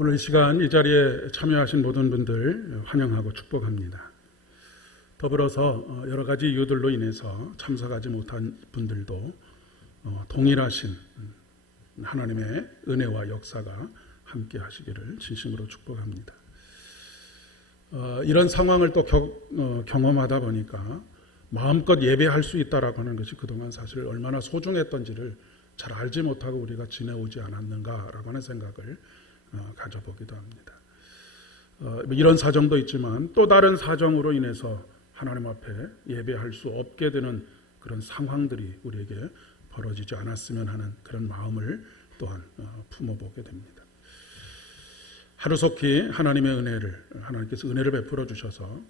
오늘 이 시간 이 자리에 참여하신 모든 분들 환영하고 축복합니다. 더불어서 여러 가지 이유들로 인해서 참석하지 못한 분들도 동일하신 하나님의 은혜와 역사가 함께 하시기를 진심으로 축복합니다. 이런 상황을 또 경험하다 보니까 마음껏 예배할 수 있다라고 하는 것이 그동안 사실 얼마나 소중했던지를 잘 알지 못하고 우리가 지내오지 않았는가라고 하는 생각을 가져보기도 합니다. 이런 사정도 있지만 또 다른 사정으로 인해서 하나님 앞에 예배할 수 없게 되는 그런 상황들이 우리에게 벌어지지 않았으면 하는 그런 마음을 또한 품어보게 됩니다. 하루속히 하나님의 은혜를, 하나님께서 은혜를 베풀어 주셔서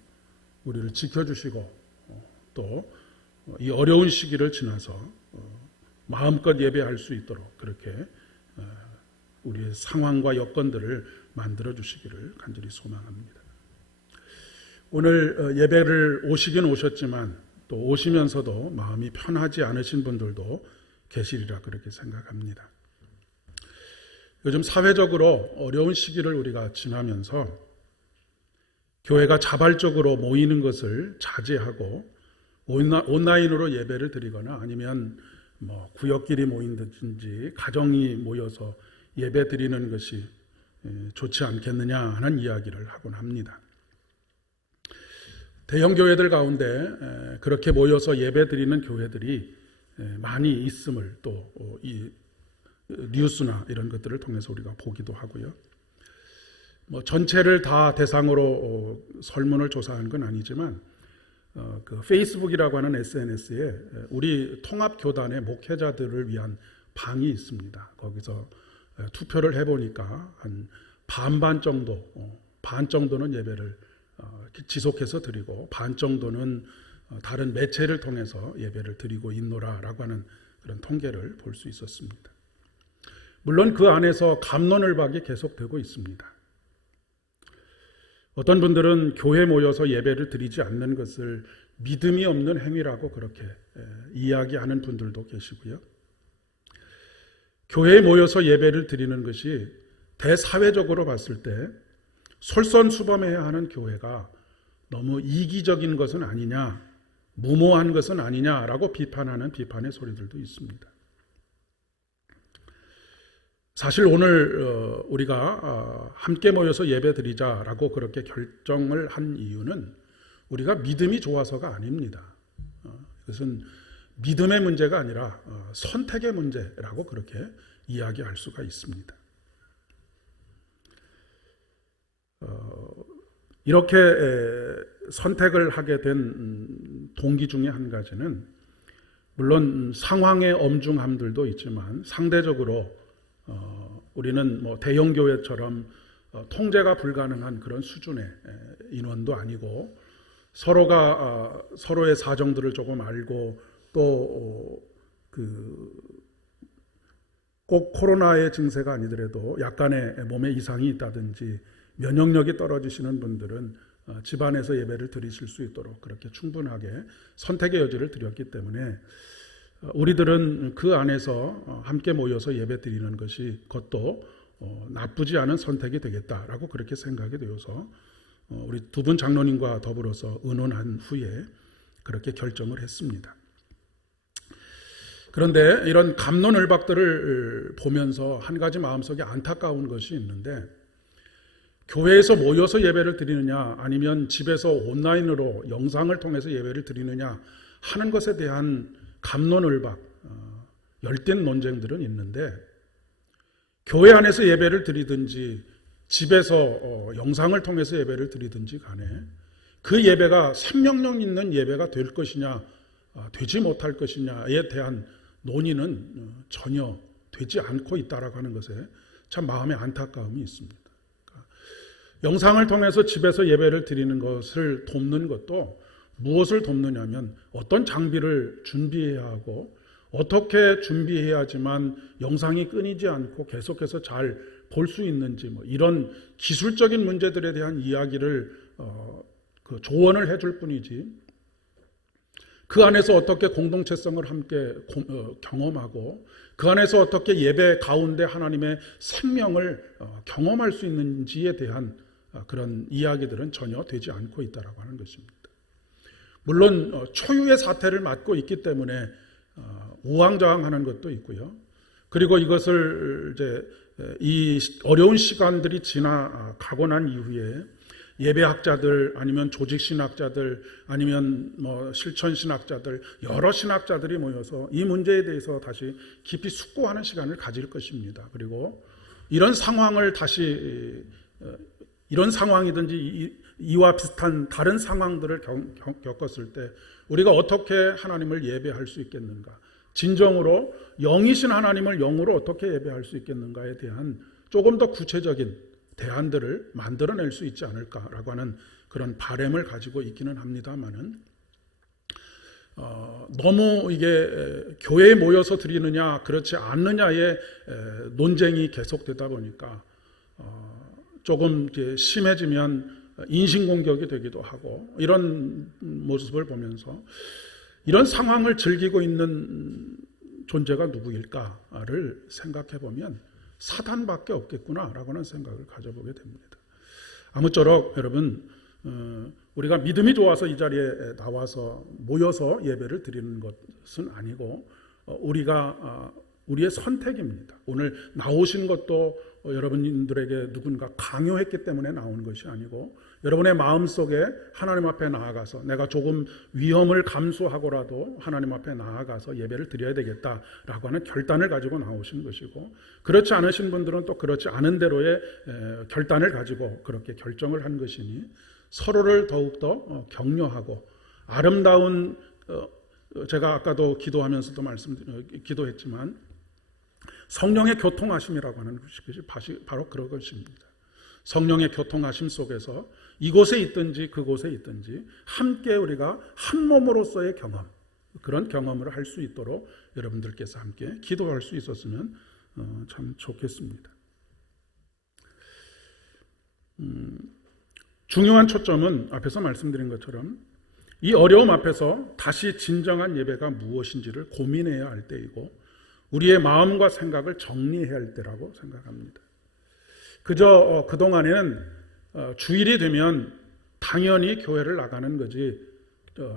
우리를 지켜주시고 또 이 어려운 시기를 지나서 마음껏 예배할 수 있도록 그렇게 우리의 상황과 여건들을 만들어 주시기를 간절히 소망합니다. 오늘 예배를 오시긴 오셨지만 또 오시면서도 마음이 편하지 않으신 분들도 계시리라 그렇게 생각합니다. 요즘 사회적으로 어려운 시기를 우리가 지나면서 교회가 자발적으로 모이는 것을 자제하고 온라인으로 예배를 드리거나 아니면 구역끼리 모인다든지 가정이 모여서 예배 드리는 것이 좋지 않겠느냐 하는 이야기를 하곤 합니다. 대형 교회들 가운데 그렇게 모여서 예배 드리는 교회들이 많이 있음을 또 이 뉴스나 이런 것들을 통해서 우리가 보기도 하고요. 전체를 다 대상으로 설문을 조사한 건 아니지만 그 페이스북이라고 하는 SNS에 우리 통합교단의 목회자들을 위한 방이 있습니다. 거기서 투표를 해보니까 한 반반 정도는 예배를 지속해서 드리고 반 정도는 다른 매체를 통해서 예배를 드리고 있노라라고 하는 그런 통계를 볼 수 있었습니다. 물론 그 안에서 갑론을박이 계속되고 있습니다. 어떤 분들은 교회 모여서 예배를 드리지 않는 것을 믿음이 없는 행위라고 그렇게 이야기하는 분들도 계시고요. 교회에 모여서 예배를 드리는 것이 대사회적으로 봤을 때 솔선수범해야 하는 교회가 너무 이기적인 것은 아니냐, 무모한 것은 아니냐라고 비판하는 비판의 소리들도 있습니다. 사실 오늘 우리가 함께 모여서 예배 드리자라고 그렇게 결정을 한 이유는 우리가 믿음이 좋아서가 아닙니다. 이것은 믿음의 문제가 아니라 선택의 문제라고 그렇게 이야기할 수가 있습니다. 이렇게 선택을 하게 된 동기 중에 한 가지는 물론 상황의 엄중함들도 있지만 상대적으로 우리는 대형 교회처럼 통제가 불가능한 그런 수준의 인원도 아니고 서로가 서로의 사정들을 조금 알고 또 꼭 코로나의 증세가 아니더라도 약간의 몸에 이상이 있다든지 면역력이 떨어지시는 분들은 집안에서 예배를 드리실 수 있도록 그렇게 충분하게 선택의 여지를 드렸기 때문에 우리들은 그 안에서 함께 모여서 예배 드리는 것이 그것도 나쁘지 않은 선택이 되겠다라고 그렇게 생각이 되어서 우리 두 분 장로님과 더불어서 의논한 후에 그렇게 결정을 했습니다. 그런데 이런 갑론을박들을 보면서 한 가지 마음속에 안타까운 것이 있는데 교회에서 모여서 예배를 드리느냐 아니면 집에서 온라인으로 영상을 통해서 예배를 드리느냐 하는 것에 대한 갑론을박, 열띤 논쟁들은 있는데 교회 안에서 예배를 드리든지 집에서 영상을 통해서 예배를 드리든지 간에 그 예배가 생명력 있는 예배가 될 것이냐 되지 못할 것이냐에 대한 논의는 전혀 되지 않고 있다라고 하는 것에 참 마음의 안타까움이 있습니다. 영상을 통해서 집에서 예배를 드리는 것을 돕는 것도 무엇을 돕느냐면 어떤 장비를 준비해야 하고 어떻게 준비해야지만 영상이 끊이지 않고 계속해서 잘 볼 수 있는지 이런 기술적인 문제들에 대한 이야기를 조언을 해줄 뿐이지 그 안에서 어떻게 공동체성을 함께 경험하고 그 안에서 어떻게 예배 가운데 하나님의 생명을 경험할 수 있는지에 대한 그런 이야기들은 전혀 되지 않고 있다라고 하는 것입니다. 물론 초유의 사태를 맞고 있기 때문에 우왕좌왕하는 것도 있고요. 그리고 이것을 이제 이 어려운 시간들이 지나가고 난 이후에 예배학자들 아니면 조직신학자들 아니면 뭐 실천신학자들 여러 신학자들이 모여서 이 문제에 대해서 다시 깊이 숙고하는 시간을 가질 것입니다. 그리고 이런 상황을 다시 이런 상황이든지 이와 비슷한 다른 상황들을 겪었을 때 우리가 어떻게 하나님을 예배할 수 있겠는가, 진정으로 영이신 하나님을 영으로 어떻게 예배할 수 있겠는가에 대한 조금 더 구체적인 대안들을 만들어낼 수 있지 않을까라고 하는 그런 바람을 가지고 있기는 합니다만은 너무 이게 교회에 모여서 드리느냐 그렇지 않느냐의 논쟁이 계속되다 보니까 조금 이제 심해지면 인신공격이 되기도 하고 이런 모습을 보면서 이런 상황을 즐기고 있는 존재가 누구일까를 생각해 보면 사단밖에 없겠구나라고는 생각을 가져보게 됩니다. 아무쪼록 여러분 우리가 믿음이 좋아서 이 자리에 나와서 모여서 예배를 드리는 것은 아니고 우리의 선택입니다. 오늘 나오신 것도 여러분들에게 누군가 강요했기 때문에 나온 것이 아니고 여러분의 마음속에 하나님 앞에 나아가서 내가 조금 위험을 감수하고라도 하나님 앞에 나아가서 예배를 드려야 되겠다라고 하는 결단을 가지고 나오신 것이고, 그렇지 않으신 분들은 또 그렇지 않은 대로의 결단을 가지고 그렇게 결정을 한 것이니 서로를 더욱더 격려하고 아름다운 제가 아까도 기도하면서도 기도했지만 성령의 교통하심이라고 하는 것이 바로 그런 것입니다. 성령의 교통하심 속에서 이곳에 있든지 그곳에 있든지 함께 우리가 한 몸으로서의 경험, 그런 경험을 할 수 있도록 여러분들께서 함께 기도할 수 있었으면 참 좋겠습니다. 중요한 초점은 앞에서 말씀드린 것처럼 이 어려움 앞에서 다시 진정한 예배가 무엇인지를 고민해야 할 때이고 우리의 마음과 생각을 정리해야 할 때라고 생각합니다. 그저 그동안에는 주일이 되면 당연히 교회를 나가는 거지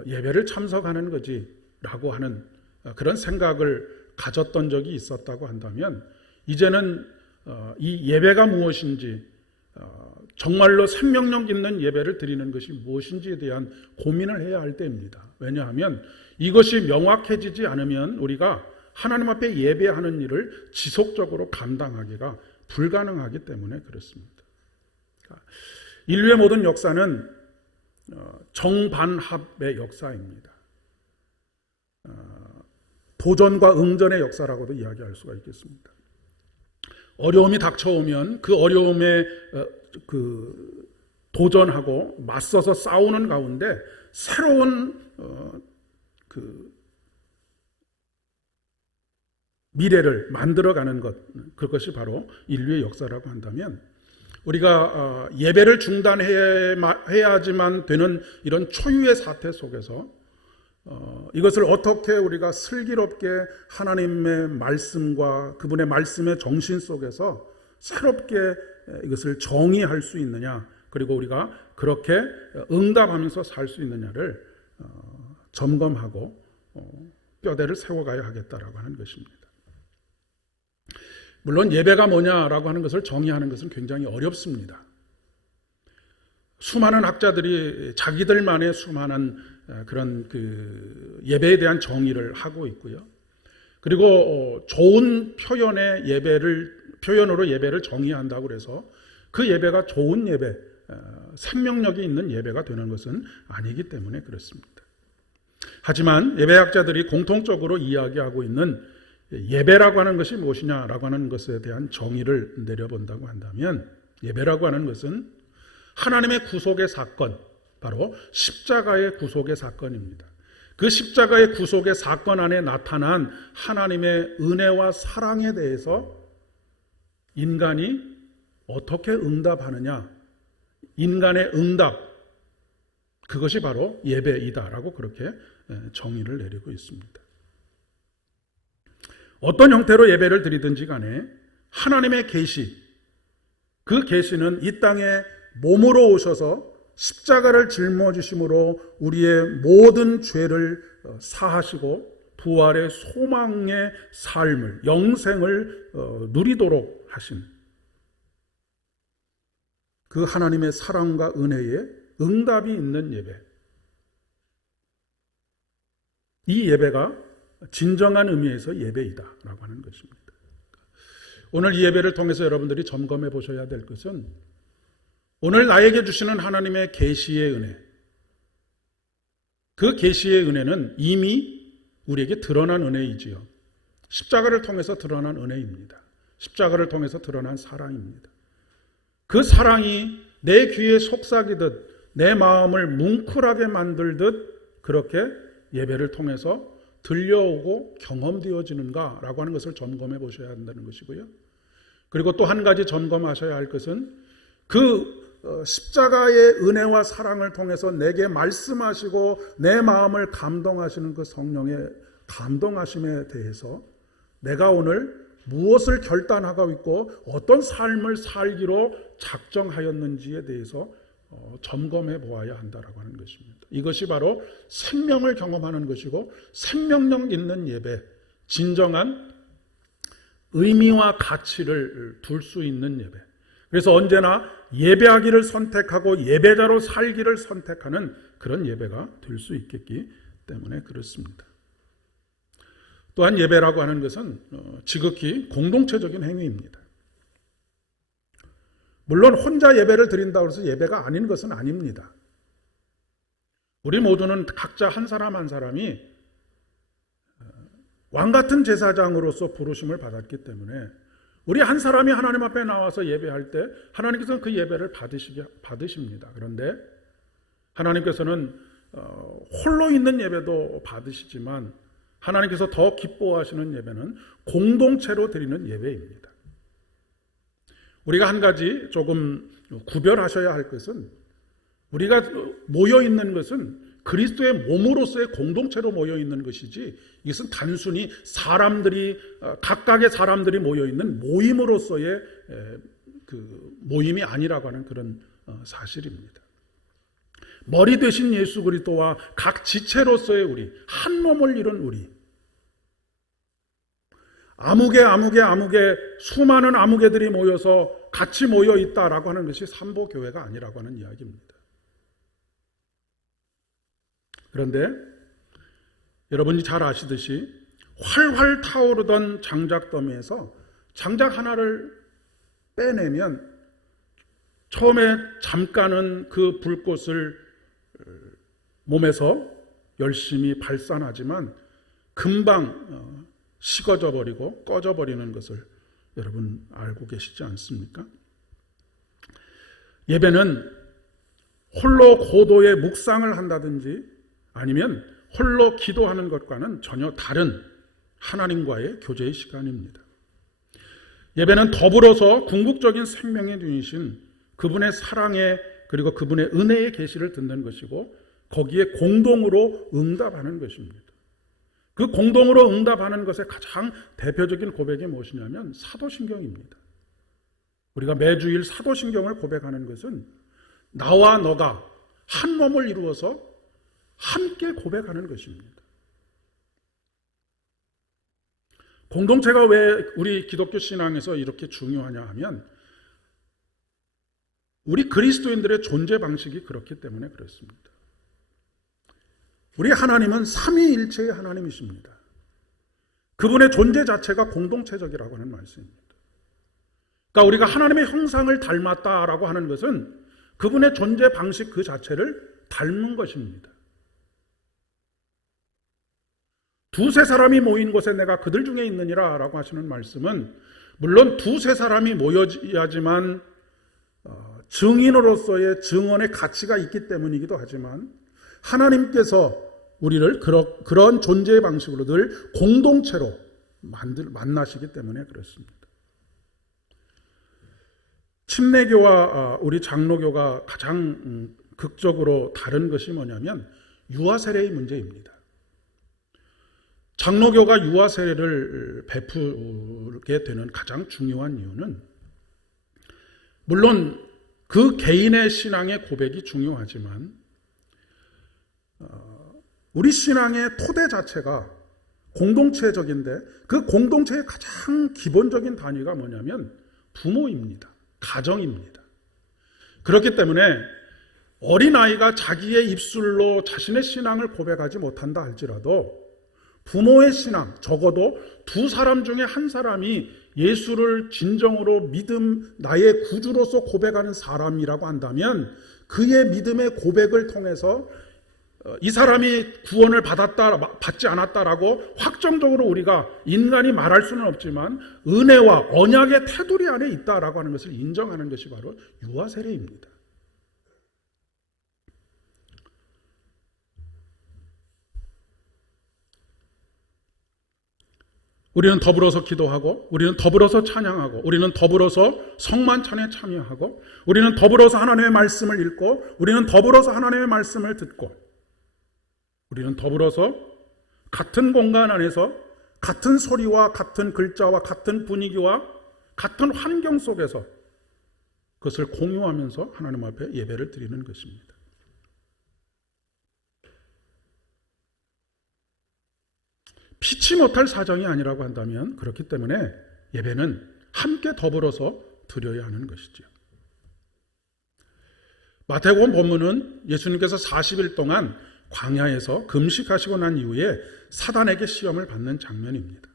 예배를 참석하는 거지 라고 하는 그런 생각을 가졌던 적이 있었다고 한다면 이제는 이 예배가 무엇인지 정말로 생명력 있는 예배를 드리는 것이 무엇인지에 대한 고민을 해야 할 때입니다. 왜냐하면 이것이 명확해지지 않으면 우리가 하나님 앞에 예배하는 일을 지속적으로 감당하기가 불가능하기 때문에 그렇습니다. 인류의 모든 역사는 정반합의 역사입니다. 도전과 응전의 역사라고도 이야기할 수가 있겠습니다. 어려움이 닥쳐오면 그 어려움에 도전하고 맞서서 싸우는 가운데 새로운 미래를 만들어가는 것, 그것이 바로 인류의 역사라고 한다면 우리가 예배를 중단해야지만 되는 이런 초유의 사태 속에서 이것을 어떻게 우리가 슬기롭게 하나님의 말씀과 그분의 말씀의 정신 속에서 새롭게 이것을 정의할 수 있느냐, 그리고 우리가 그렇게 응답하면서 살 수 있느냐를 점검하고 뼈대를 세워가야 하겠다라고 하는 것입니다. 물론 예배가 뭐냐라고 하는 것을 정의하는 것은 굉장히 어렵습니다. 수많은 학자들이 자기들만의 수많은 그런 예배에 대한 정의를 하고 있고요. 그리고 좋은 표현으로 예배를 정의한다고 해서 그 예배가 좋은 예배, 생명력이 있는 예배가 되는 것은 아니기 때문에 그렇습니다. 하지만 예배학자들이 공통적으로 이야기하고 있는 예배라고 하는 것이 무엇이냐라고 하는 것에 대한 정의를 내려본다고 한다면 예배라고 하는 것은 하나님의 구속의 사건, 바로 십자가의 구속의 사건입니다. 그 십자가의 구속의 사건 안에 나타난 하나님의 은혜와 사랑에 대해서 인간이 어떻게 응답하느냐, 인간의 응답, 그것이 바로 예배이다라고 그렇게 정의를 내리고 있습니다. 어떤 형태로 예배를 드리든지 간에 하나님의 계시, 그 계시는 이 땅에 몸으로 오셔서 십자가를 짊어지심으로 우리의 모든 죄를 사하시고 부활의 소망의 삶을, 영생을 누리도록 하신 그 하나님의 사랑과 은혜에 응답이 있는 예배, 이 예배가 진정한 의미에서 예배이다라고 하는 것입니다. 오늘 이 예배를 통해서 여러분들이 점검해 보셔야 될 것은 오늘 나에게 주시는 하나님의 계시의 은혜, 그 계시의 은혜는 이미 우리에게 드러난 은혜이지요. 십자가를 통해서 드러난 은혜입니다. 십자가를 통해서 드러난 사랑입니다. 그 사랑이 내 귀에 속삭이듯 내 마음을 뭉클하게 만들듯 그렇게 예배를 통해서 들려오고 경험되어지는가라고 하는 것을 점검해 보셔야 한다는 것이고요. 그리고 또 한 가지 점검하셔야 할 것은 그 십자가의 은혜와 사랑을 통해서 내게 말씀하시고 내 마음을 감동하시는 그 성령의 감동하심에 대해서 내가 오늘 무엇을 결단하고 있고 어떤 삶을 살기로 작정하였는지에 대해서 점검해 보아야 한다라고 하는 것입니다. 이것이 바로 생명을 경험하는 것이고 생명력 있는 예배, 진정한 의미와 가치를 둘 수 있는 예배. 그래서 언제나 예배하기를 선택하고 예배자로 살기를 선택하는 그런 예배가 될 수 있겠기 때문에 그렇습니다. 또한 예배라고 하는 것은 지극히 공동체적인 행위입니다. 물론 혼자 예배를 드린다고 해서 예배가 아닌 것은 아닙니다. 우리 모두는 각자 한 사람 한 사람이 왕같은 제사장으로서 부르심을 받았기 때문에 우리 한 사람이 하나님 앞에 나와서 예배할 때 하나님께서는 그 예배를 받으십니다. 그런데 하나님께서는 홀로 있는 예배도 받으시지만 하나님께서 더 기뻐하시는 예배는 공동체로 드리는 예배입니다. 우리가 한 가지 조금 구별하셔야 할 것은 우리가 모여 있는 것은 그리스도의 몸으로서의 공동체로 모여 있는 것이지 이것은 단순히 사람들이 각각의 사람들이 모여 있는 모임으로서의 그 모임이 아니라고 하는 그런 사실입니다. 머리 되신 예수 그리스도와 각 지체로서의 우리, 한 몸을 이룬 우리, 아무개 수많은 아무개들이 모여서 같이 모여 있다라고 하는 것이 삼보교회가 아니라고 하는 이야기입니다. 그런데 여러분이 잘 아시듯이 활활 타오르던 장작더미에서 장작 하나를 빼내면 처음에 잠깐은 그 불꽃을 몸에서 열심히 발산하지만 금방 식어져 버리고 꺼져 버리는 것을 여러분 알고 계시지 않습니까? 예배는 홀로 고도의 묵상을 한다든지 아니면 홀로 기도하는 것과는 전혀 다른 하나님과의 교제의 시간입니다. 예배는 더불어서 궁극적인 생명의 눈이신 그분의 사랑의 그리고 그분의 은혜의 계시를 듣는 것이고 거기에 공동으로 응답하는 것입니다. 그 공동으로 응답하는 것의 가장 대표적인 고백이 무엇이냐면 사도신경입니다. 우리가 매주일 사도신경을 고백하는 것은 나와 너가 한 몸을 이루어서 함께 고백하는 것입니다. 공동체가 왜 우리 기독교 신앙에서 이렇게 중요하냐 하면 우리 그리스도인들의 존재 방식이 그렇기 때문에 그렇습니다. 우리 하나님은 삼위일체의 하나님이십니다. 그분의 존재 자체가 공동체적이라고 하는 말씀입니다. 그러니까 우리가 하나님의 형상을 닮았다라고 하는 것은 그분의 존재 방식 그 자체를 닮은 것입니다. 두세 사람이 모인 곳에 내가 그들 중에 있느니라 라고 하시는 말씀은 물론 두세 사람이 모여야지만 증인으로서의 증언의 가치가 있기 때문이기도 하지만 하나님께서 우리를 그런 존재의 방식으로 늘 공동체로 만나시기 때문에 그렇습니다. 침례교와 우리 장로교가 가장 극적으로 다른 것이 뭐냐면 유아 세례의 문제입니다. 장로교가 유아 세례를 베풀게 되는 가장 중요한 이유는 물론 그 개인의 신앙의 고백이 중요하지만 우리 신앙의 토대 자체가 공동체적인데 그 공동체의 가장 기본적인 단위가 뭐냐면 부모입니다. 가정입니다. 그렇기 때문에 어린아이가 자기의 입술로 자신의 신앙을 고백하지 못한다 할지라도 부모의 신앙, 적어도 두 사람 중에 한 사람이 예수를 진정으로 나의 구주로서 고백하는 사람이라고 한다면 그의 믿음의 고백을 통해서 이 사람이 구원을 받지 않았다라고 확정적으로 우리가 인간이 말할 수는 없지만 은혜와 언약의 테두리 안에 있다라고 하는 것을 인정하는 것이 바로 유아 세례입니다. 우리는 더불어서 기도하고, 우리는 더불어서 찬양하고, 우리는 더불어서 성만찬에 참여하고, 우리는 더불어서 하나님의 말씀을 읽고, 우리는 더불어서 하나님의 말씀을 듣고, 우리는 더불어서 같은 공간 안에서 같은 소리와 같은 글자와 같은 분위기와 같은 환경 속에서 그것을 공유하면서 하나님 앞에 예배를 드리는 것입니다. 피치 못할 사정이 아니라고 한다면 그렇기 때문에 예배는 함께 더불어서 드려야 하는 것이죠. 마태복음 본문은 예수님께서 40일 동안 광야에서 금식하시고 난 이후에 사단에게 시험을 받는 장면입니다.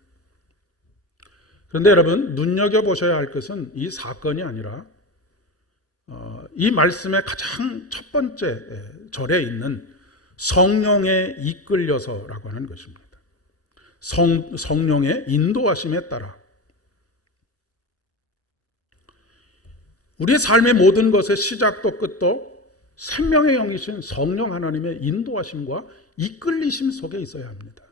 그런데 여러분 눈여겨보셔야 할 것은 이 사건이 아니라 이 말씀의 가장 첫 번째 절에 있는 성령에 이끌려서라고 하는 것입니다. 성령의 인도하심에 따라 우리의 삶의 모든 것의 시작도 끝도 생명의 영이신 성령 하나님의 인도하심과 이끌리심 속에 있어야 합니다.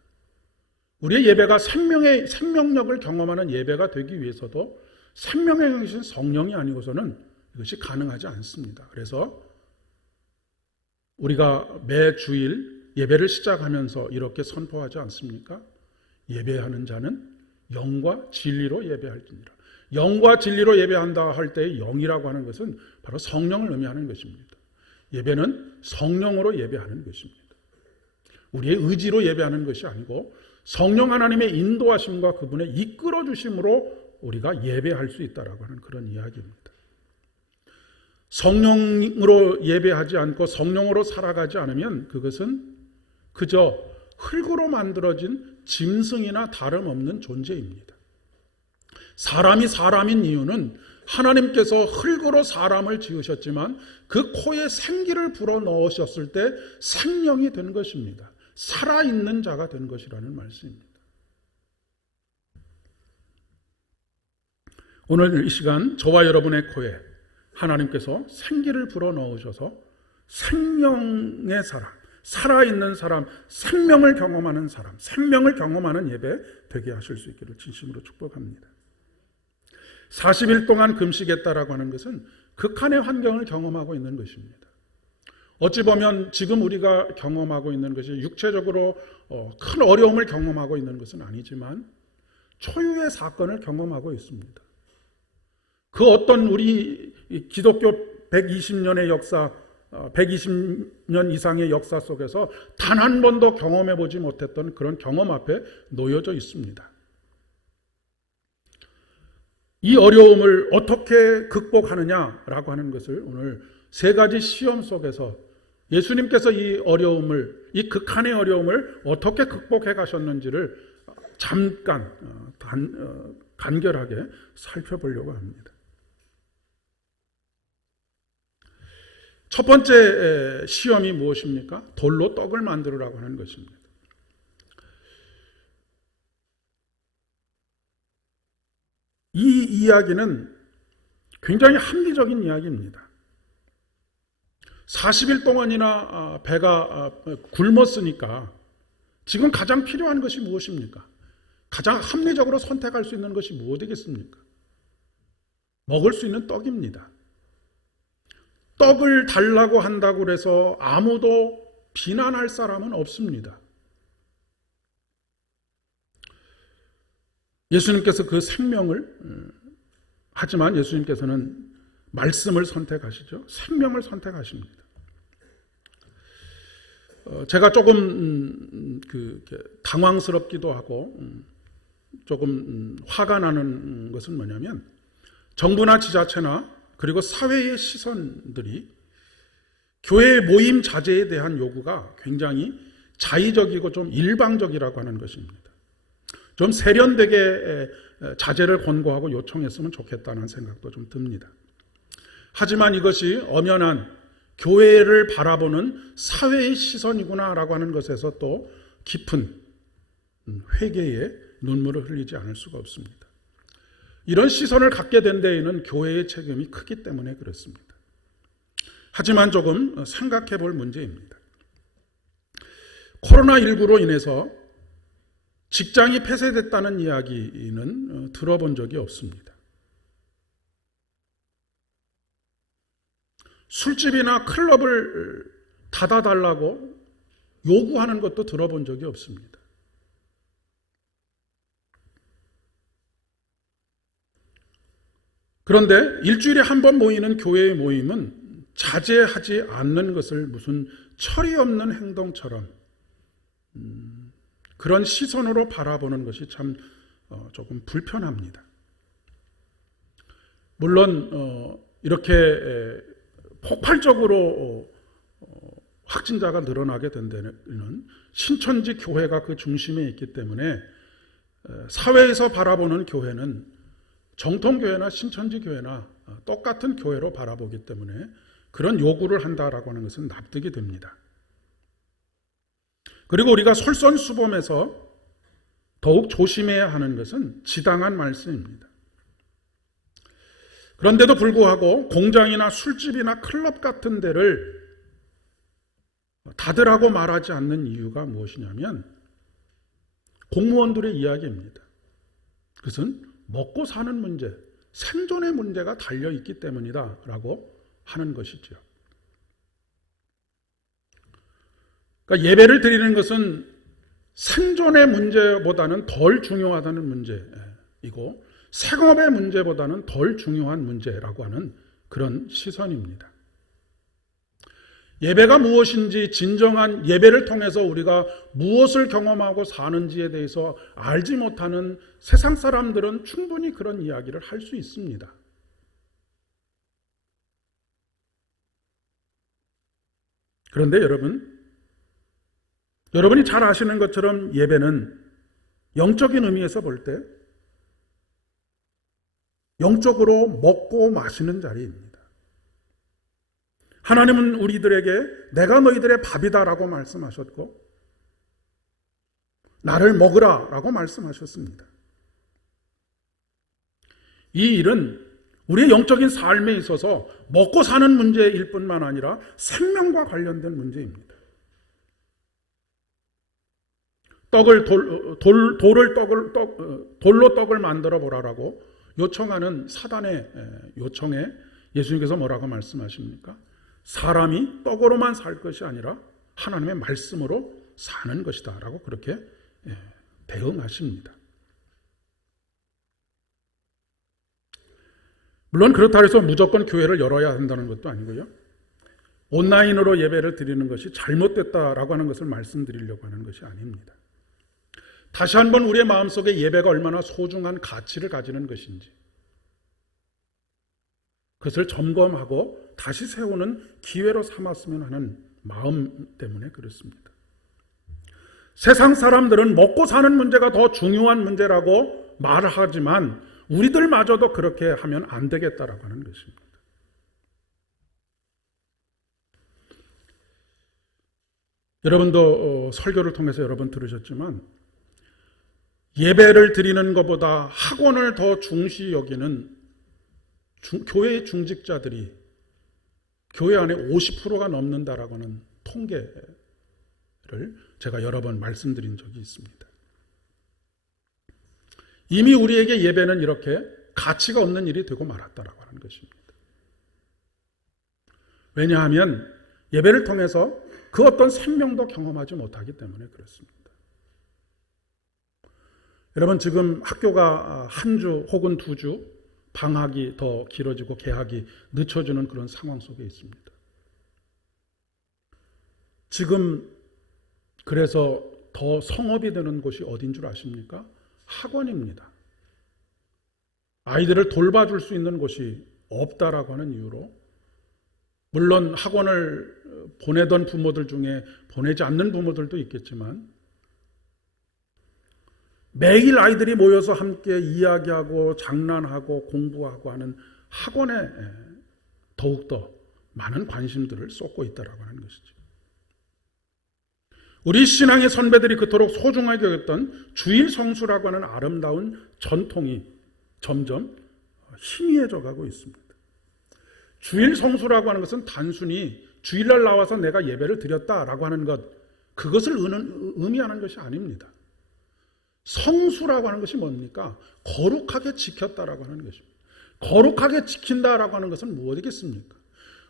우리의 예배가 생명력을 경험하는 예배가 되기 위해서도 생명의 영이신 성령이 아니고서는 이것이 가능하지 않습니다. 그래서 우리가 매 주일 예배를 시작하면서 이렇게 선포하지 않습니까? 예배하는 자는 영과 진리로 예배할지니라. 영과 진리로 예배한다 할 때의 영이라고 하는 것은 바로 성령을 의미하는 것입니다. 예배는 성령으로 예배하는 것입니다. 우리의 의지로 예배하는 것이 아니고 성령 하나님의 인도하심과 그분의 이끌어 주심으로 우리가 예배할 수 있다라고 하는 그런 이야기입니다. 성령으로 예배하지 않고 성령으로 살아가지 않으면 그것은 그저 흙으로 만들어진 짐승이나 다름없는 존재입니다. 사람이 사람인 이유는 하나님께서 흙으로 사람을 지으셨지만 그 코에 생기를 불어넣으셨을 때 생명이 된 것입니다. 살아있는 자가 된 것이라는 말씀입니다. 오늘 이 시간 저와 여러분의 코에 하나님께서 생기를 불어넣으셔서 생명의 사람, 살아있는 사람, 생명을 경험하는 사람, 생명을 경험하는 예배 되게 하실 수 있기를 진심으로 축복합니다. 40일 동안 금식했다라고 하는 것은 극한의 환경을 경험하고 있는 것입니다. 어찌 보면 지금 우리가 경험하고 있는 것이 육체적으로 큰 어려움을 경험하고 있는 것은 아니지만 초유의 사건을 경험하고 있습니다. 그 어떤 우리 기독교 120년의 역사, 120년 이상의 역사 속에서 단 한 번도 경험해 보지 못했던 그런 경험 앞에 놓여져 있습니다. 이 어려움을 어떻게 극복하느냐라고 하는 것을 오늘 세 가지 시험 속에서 예수님께서 이 어려움을, 이 극한의 어려움을 어떻게 극복해 가셨는지를 잠깐 간결하게 살펴보려고 합니다. 첫 번째 시험이 무엇입니까? 돌로 떡을 만들으라고 하는 것입니다. 이 이야기는 굉장히 합리적인 이야기입니다. 40일 동안이나 배가 굶었으니까 지금 가장 필요한 것이 무엇입니까? 가장 합리적으로 선택할 수 있는 것이 무엇이겠습니까? 먹을 수 있는 떡입니다. 떡을 달라고 한다고 해서 아무도 비난할 사람은 없습니다. 예수님께서 그 생명을, 하지만 예수님께서는 말씀을 선택하시죠. 생명을 선택하십니다. 제가 조금 당황스럽기도 하고 조금 화가 나는 것은 뭐냐면, 정부나 지자체나 그리고 사회의 시선들이 교회 모임 자제에 대한 요구가 굉장히 자의적이고 좀 일방적이라고 하는 것입니다. 좀 세련되게 자제를 권고하고 요청했으면 좋겠다는 생각도 좀 듭니다. 하지만 이것이 엄연한 교회를 바라보는 사회의 시선이구나라고 하는 것에서 또 깊은 회개의 눈물을 흘리지 않을 수가 없습니다. 이런 시선을 갖게 된 데에는 교회의 책임이 크기 때문에 그렇습니다. 하지만 조금 생각해 볼 문제입니다. 코로나19로 인해서 직장이 폐쇄됐다는 이야기는 들어본 적이 없습니다. 술집이나 클럽을 닫아달라고 요구하는 것도 들어본 적이 없습니다. 그런데 일주일에 한 번 모이는 교회의 모임은 자제하지 않는 것을 무슨 철이 없는 행동처럼 그런 시선으로 바라보는 것이 참 조금 불편합니다. 물론 이렇게 폭발적으로 확진자가 늘어나게 된 데는 신천지 교회가 그 중심에 있기 때문에 사회에서 바라보는 교회는 정통교회나 신천지 교회나 똑같은 교회로 바라보기 때문에 그런 요구를 한다라고 하는 것은 납득이 됩니다. 그리고 우리가 솔선수범해서 더욱 조심해야 하는 것은 지당한 말씀입니다. 그런데도 불구하고 공장이나 술집이나 클럽 같은 데를 닫으라고 말하지 않는 이유가 무엇이냐면 공무원들의 이야기입니다. 그것은 먹고 사는 문제, 생존의 문제가 달려있기 때문이다라고 하는 것이죠. 그러니까 예배를 드리는 것은 생존의 문제보다는 덜 중요하다는 문제이고 생업의 문제보다는 덜 중요한 문제라고 하는 그런 시선입니다. 예배가 무엇인지, 진정한 예배를 통해서 우리가 무엇을 경험하고 사는지에 대해서 알지 못하는 세상 사람들은 충분히 그런 이야기를 할 수 있습니다. 그런데 여러분이 잘 아시는 것처럼 예배는 영적인 의미에서 볼 때 영적으로 먹고 마시는 자리입니다. 하나님은 우리들에게 내가 너희들의 밥이다라고 말씀하셨고 나를 먹으라라고 말씀하셨습니다. 이 일은 우리의 영적인 삶에 있어서 먹고 사는 문제일 뿐만 아니라 생명과 관련된 문제입니다. 돌로 떡을 만들어 보라라고 요청하는 사단의 요청에 예수님께서 뭐라고 말씀하십니까? 사람이 떡으로만 살 것이 아니라 하나님의 말씀으로 사는 것이다 라고 그렇게 대응하십니다. 물론 그렇다고 해서 무조건 교회를 열어야 한다는 것도 아니고요. 온라인으로 예배를 드리는 것이 잘못됐다라고 하는 것을 말씀드리려고 하는 것이 아닙니다. 다시 한번 우리의 마음속에 예배가 얼마나 소중한 가치를 가지는 것인지 그것을 점검하고 다시 세우는 기회로 삼았으면 하는 마음 때문에 그렇습니다. 세상 사람들은 먹고 사는 문제가 더 중요한 문제라고 말을 하지만 우리들마저도 그렇게 하면 안 되겠다라고 하는 것입니다. 여러분도 설교를 통해서 여러분 들으셨지만 예배를 드리는 것보다 학원을 더 중시 여기는 교회의 중직자들이 교회 안에 50%가 넘는다라고 하는 통계를 제가 여러 번 말씀드린 적이 있습니다. 이미 우리에게 예배는 이렇게 가치가 없는 일이 되고 말았다라고 하는 것입니다. 왜냐하면 예배를 통해서 그 어떤 생명도 경험하지 못하기 때문에 그렇습니다. 여러분, 지금 학교가 한 주 혹은 2주 방학이 더 길어지고 개학이 늦춰지는 그런 상황 속에 있습니다. 지금 그래서 더 성업이 되는 곳이 어딘 줄 아십니까? 학원입니다. 아이들을 돌봐줄 수 있는 곳이 없다라고 하는 이유로, 물론 학원을 보내던 부모들 중에 보내지 않는 부모들도 있겠지만, 매일 아이들이 모여서 함께 이야기하고 장난하고 공부하고 하는 학원에 더욱더 많은 관심들을 쏟고 있다라고 하는 것이죠. 우리 신앙의 선배들이 그토록 소중하게 여겼던 주일 성수라고 하는 아름다운 전통이 점점 희미해져 가고 있습니다. 주일 성수라고 하는 것은 단순히 주일날 나와서 내가 예배를 드렸다라고 하는 것, 그것을 의미하는 것이 아닙니다. 성수라고 하는 것이 뭡니까? 거룩하게 지켰다라고 하는 것입니다. 거룩하게 지킨다라고 하는 것은 무엇이겠습니까?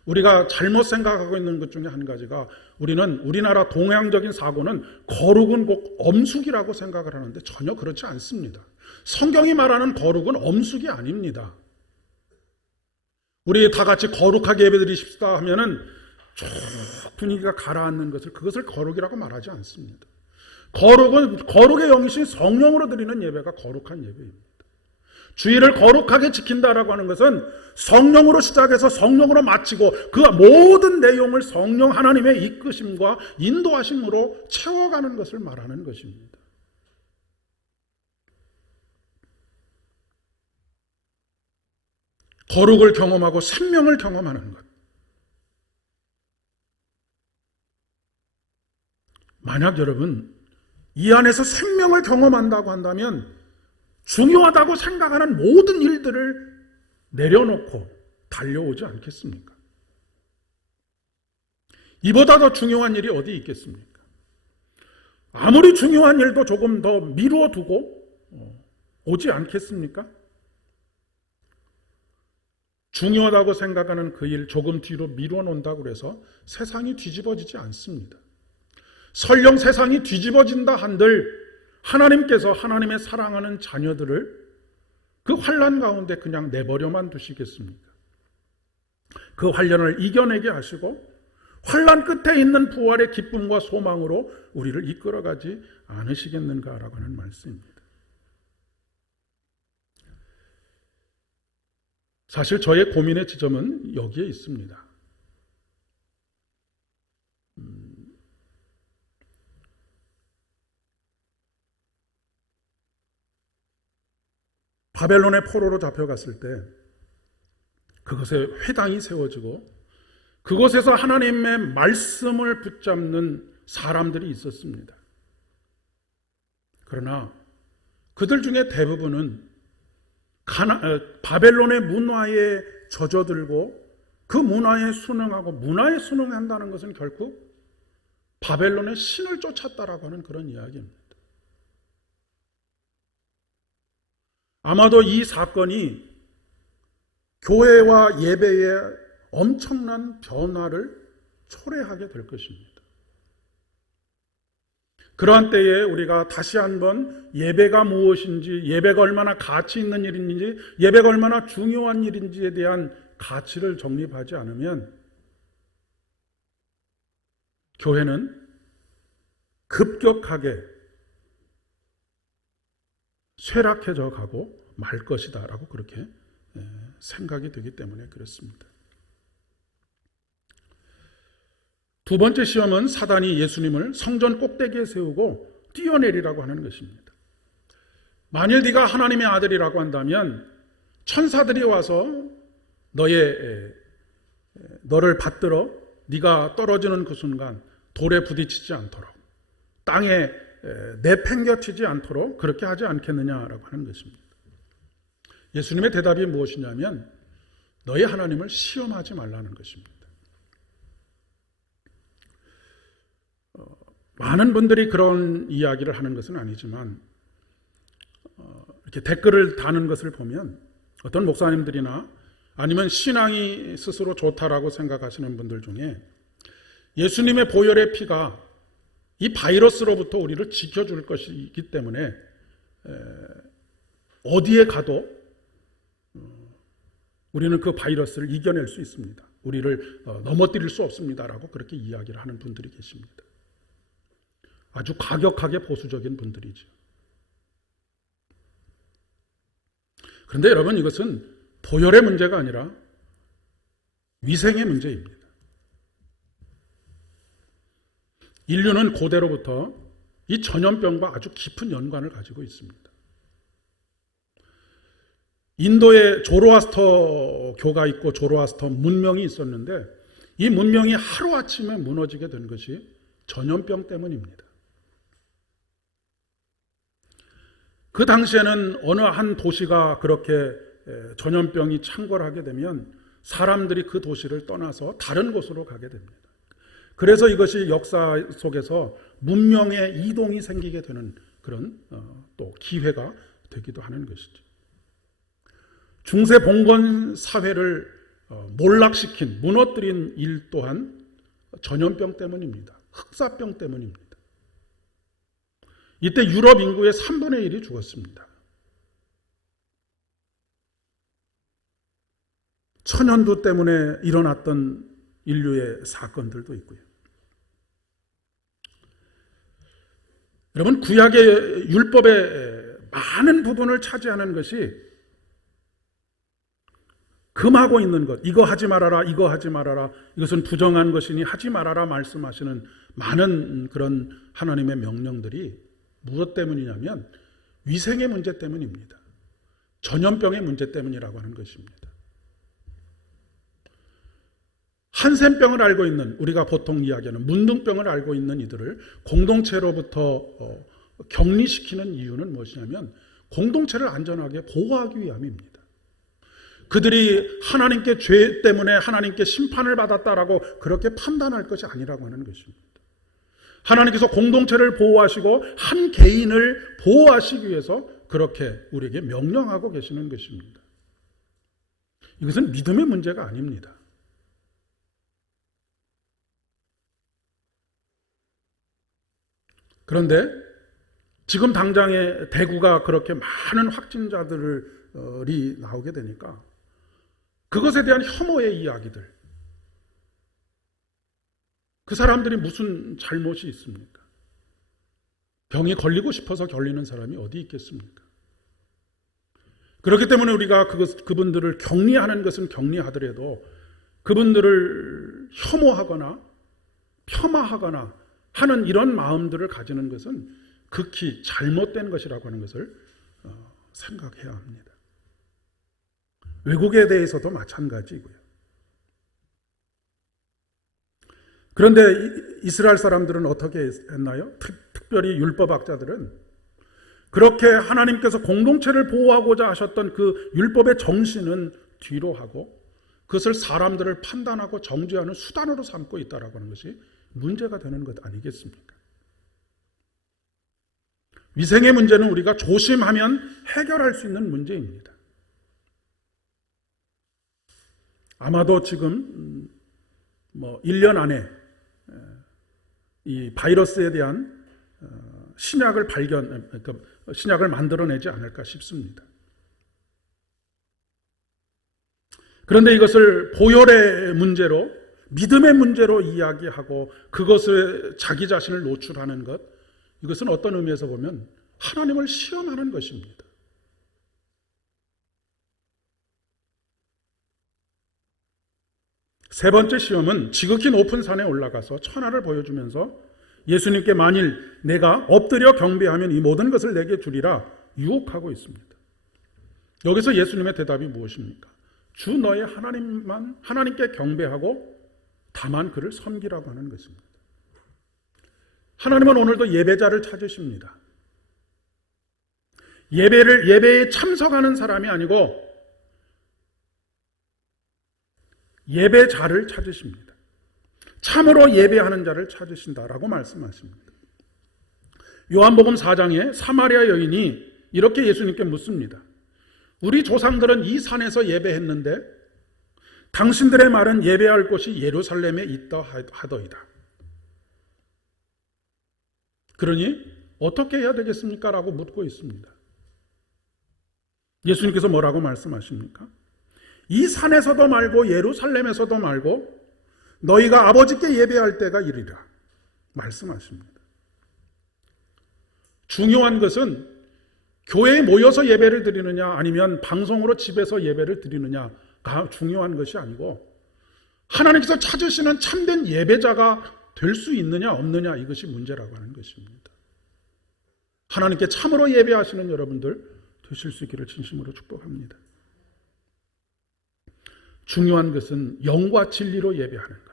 우리가 잘못 생각하고 있는 것 중에 한 가지가, 우리나라 동양적인 사고는 거룩은 꼭 엄숙이라고 생각을 하는데 전혀 그렇지 않습니다. 성경이 말하는 거룩은 엄숙이 아닙니다. 우리 다 같이 거룩하게 예배드리십시다 하면은 쭉 분위기가 가라앉는 그것을 거룩이라고 말하지 않습니다. 거룩의 영이신 성령으로 드리는 예배가 거룩한 예배입니다. 주일을 거룩하게 지킨다라고 하는 것은 성령으로 시작해서 성령으로 마치고 그 모든 내용을 성령 하나님의 이끄심과 인도하심으로 채워가는 것을 말하는 것입니다. 거룩을 경험하고 생명을 경험하는 것. 만약 여러분 이 안에서 생명을 경험한다고 한다면 중요하다고 생각하는 모든 일들을 내려놓고 달려오지 않겠습니까? 이보다 더 중요한 일이 어디 있겠습니까? 아무리 중요한 일도 조금 더 미루어 두고 오지 않겠습니까? 중요하다고 생각하는 그 일 조금 뒤로 미루어 놓는다고 해서 세상이 뒤집어지지 않습니다. 설령 세상이 뒤집어진다 한들 하나님께서 하나님의 사랑하는 자녀들을 그 환난 가운데 그냥 내버려만 두시겠습니까? 그 환난을 이겨내게 하시고 환난 끝에 있는 부활의 기쁨과 소망으로 우리를 이끌어가지 않으시겠는가라고 하는 말씀입니다. 사실 저의 고민의 지점은 여기에 있습니다. 바벨론의 포로로 잡혀갔을 때 그것에 회당이 세워지고 그곳에서 하나님의 말씀을 붙잡는 사람들이 있었습니다. 그러나 그들 중에 대부분은 바벨론의 문화에 젖어들고 그 문화에 순응하고 문화에 순응한다는 것은 결국 바벨론의 신을 쫓았다라고 하는 그런 이야기입니다. 아마도 이 사건이 교회와 예배에 엄청난 변화를 초래하게 될 것입니다. 그러한 때에 우리가 다시 한번 예배가 무엇인지, 예배가 얼마나 가치 있는 일인지, 예배가 얼마나 중요한 일인지에 대한 가치를 정립하지 않으면 교회는 급격하게 쇠락해져 가고 말 것이다 라고 그렇게 생각이 되기 때문에 그렇습니다. 두 번째 시험은 사단이 예수님을 성전 꼭대기에 세우고 뛰어내리라고 하는 것입니다. 만일 네가 하나님의 아들이라고 한다면 천사들이 와서 너를 받들어 네가 떨어지는 그 순간 돌에 부딪히지 않도록 땅에 내팽겨치지 않도록 그렇게 하지 않겠느냐라고 하는 것입니다. 예수님의 대답이 무엇이냐면 너희 하나님을 시험하지 말라는 것입니다. 많은 분들이 그런 이야기를 하는 것은 아니지만 이렇게 댓글을 다는 것을 보면 어떤 목사님들이나 아니면 신앙이 스스로 좋다라고 생각하시는 분들 중에 예수님의 보혈의 피가 이 바이러스로부터 우리를 지켜줄 것이기 때문에 어디에 가도 우리는 그 바이러스를 이겨낼 수 있습니다. 우리를 넘어뜨릴 수 없습니다라고 그렇게 이야기를 하는 분들이 계십니다. 아주 과격하게 보수적인 분들이죠. 그런데 여러분, 이것은 보혈의 문제가 아니라 위생의 문제입니다. 인류는 고대로부터 이 전염병과 아주 깊은 연관을 가지고 있습니다. 인도에 조로아스터 교가 있고 조로아스터 문명이 있었는데 이 문명이 하루아침에 무너지게 된 것이 전염병 때문입니다. 그 당시에는 어느 한 도시가 그렇게 전염병이 창궐하게 되면 사람들이 그 도시를 떠나서 다른 곳으로 가게 됩니다. 그래서 이것이 역사 속에서 문명의 이동이 생기게 되는 그런 또 기회가 되기도 하는 것이죠. 중세 봉건 사회를 몰락시킨, 무너뜨린 일 또한 전염병 때문입니다. 흑사병 때문입니다. 이때 유럽 인구의 3분의 1이 죽었습니다. 천연두 때문에 일어났던 인류의 사건들도 있고요. 여러분, 구약의 율법의 많은 부분을 차지하는 것이 금하고 있는 것, 이거 하지 말아라, 이거 하지 말아라, 이것은 부정한 것이니 하지 말아라 말씀하시는 많은 그런 하나님의 명령들이 무엇 때문이냐면 위생의 문제 때문입니다. 전염병의 문제 때문이라고 하는 것입니다. 한센병을 알고 있는, 우리가 보통 이야기하는 문둥병을 알고 있는 이들을 공동체로부터 격리시키는 이유는 무엇이냐면 공동체를 안전하게 보호하기 위함입니다. 그들이 하나님께 죄 때문에 하나님께 심판을 받았다라고 그렇게 판단할 것이 아니라고 하는 것입니다. 하나님께서 공동체를 보호하시고 한 개인을 보호하시기 위해서 그렇게 우리에게 명령하고 계시는 것입니다. 이것은 믿음의 문제가 아닙니다. 그런데 지금 당장에 대구가 그렇게 많은 확진자들이 나오게 되니까 그것에 대한 혐오의 이야기들, 그 사람들이 무슨 잘못이 있습니까? 병이 걸리고 싶어서 걸리는 사람이 어디 있겠습니까? 그렇기 때문에 우리가 그분들을 격리하는 것은 격리하더라도 그분들을 혐오하거나 폄하하거나 하는 이런 마음들을 가지는 것은 극히 잘못된 것이라고 하는 것을 생각해야 합니다. 외국에 대해서도 마찬가지고요. 그런데 이스라엘 사람들은 어떻게 했나요? 특별히 율법학자들은 그렇게 하나님께서 공동체를 보호하고자 하셨던 그 율법의 정신은 뒤로 하고 그것을 사람들을 판단하고 정죄하는 수단으로 삼고 있다라고 하는 것이 문제가 되는 것 아니겠습니까? 위생의 문제는 우리가 조심하면 해결할 수 있는 문제입니다. 아마도 지금 1년 안에 이 바이러스에 대한 신약을 만들어내지 않을까 싶습니다. 그런데 이것을 보혈의 문제로, 믿음의 문제로 이야기하고 그것을 자기 자신을 노출하는 것, 이것은 어떤 의미에서 보면 하나님을 시험하는 것입니다. 세 번째 시험은 지극히 높은 산에 올라가서 천하를 보여주면서 예수님께 만일 내가 엎드려 경배하면 이 모든 것을 내게 주리라 유혹하고 있습니다. 여기서 예수님의 대답이 무엇입니까? 주 너의 하나님께 경배하고 다만 그를 섬기라고 하는 것입니다. 하나님은 오늘도 예배자를 찾으십니다. 예배에 참석하는 사람이 아니고 예배자를 찾으십니다. 참으로 예배하는 자를 찾으신다라고 말씀하십니다. 요한복음 4장에 사마리아 여인이 이렇게 예수님께 묻습니다. 우리 조상들은 이 산에서 예배했는데 당신들의 말은 예배할 곳이 예루살렘에 있다 하더이다. 그러니 어떻게 해야 되겠습니까? 라고 묻고 있습니다. 예수님께서 뭐라고 말씀하십니까? 이 산에서도 말고 예루살렘에서도 말고 너희가 아버지께 예배할 때가 이르리라 말씀하십니다. 중요한 것은 교회에 모여서 예배를 드리느냐 아니면 방송으로 집에서 예배를 드리느냐가 중요한 것이 아니고 하나님께서 찾으시는 참된 예배자가 될 수 있느냐 없느냐 이것이 문제라고 하는 것입니다. 하나님께 참으로 예배하시는 여러분들 되실 수 있기를 진심으로 축복합니다. 중요한 것은 영과 진리로 예배하는 것.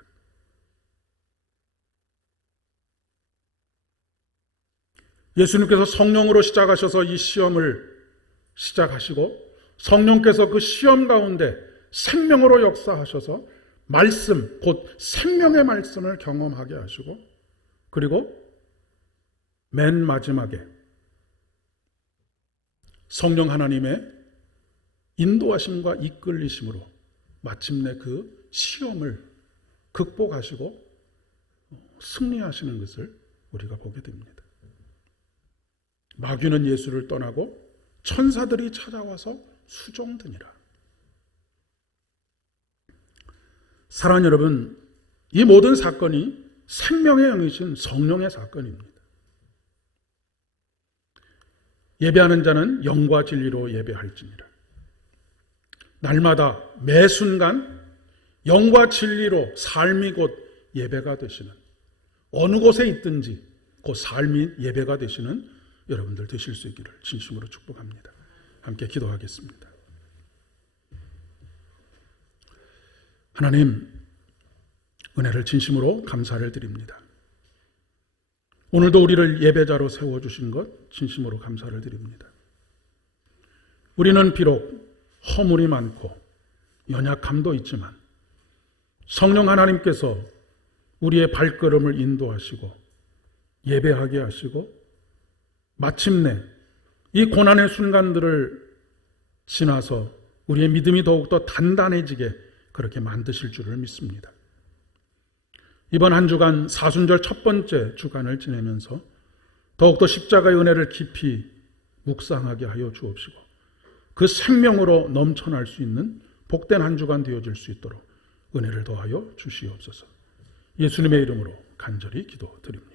예수님께서 성령으로 시작하셔서 이 시험을 시작하시고 성령께서 그 시험 가운데 생명으로 역사하셔서 말씀, 곧 생명의 말씀을 경험하게 하시고 그리고 맨 마지막에 성령 하나님의 인도하심과 이끌리심으로 마침내 그 시험을 극복하시고 승리하시는 것을 우리가 보게 됩니다. 마귀는 예수를 떠나고 천사들이 찾아와서 수종드니라. 사랑하는 여러분, 이 모든 사건이 생명의 영이신 성령의 사건입니다. 예배하는 자는 영과 진리로 예배할지니라. 날마다 매 순간 영과 진리로 삶이 곧 예배가 되시는, 어느 곳에 있든지 그 삶이 예배가 되시는 여러분들 되실 수 있기를 진심으로 축복합니다. 함께 기도하겠습니다. 하나님, 은혜를 진심으로 감사를 드립니다. 오늘도 우리를 예배자로 세워주신 것 진심으로 감사를 드립니다. 우리는 비록 허물이 많고 연약함도 있지만 성령 하나님께서 우리의 발걸음을 인도하시고 예배하게 하시고 마침내 이 고난의 순간들을 지나서 우리의 믿음이 더욱더 단단해지게 그렇게 만드실 줄을 믿습니다. 이번 한 주간 사순절 첫 번째 주간을 지내면서 더욱더 십자가의 은혜를 깊이 묵상하게 하여 주옵시고 그 생명으로 넘쳐날 수 있는 복된 한 주간 되어질 수 있도록 은혜를 더하여 주시옵소서. 예수님의 이름으로 간절히 기도드립니다.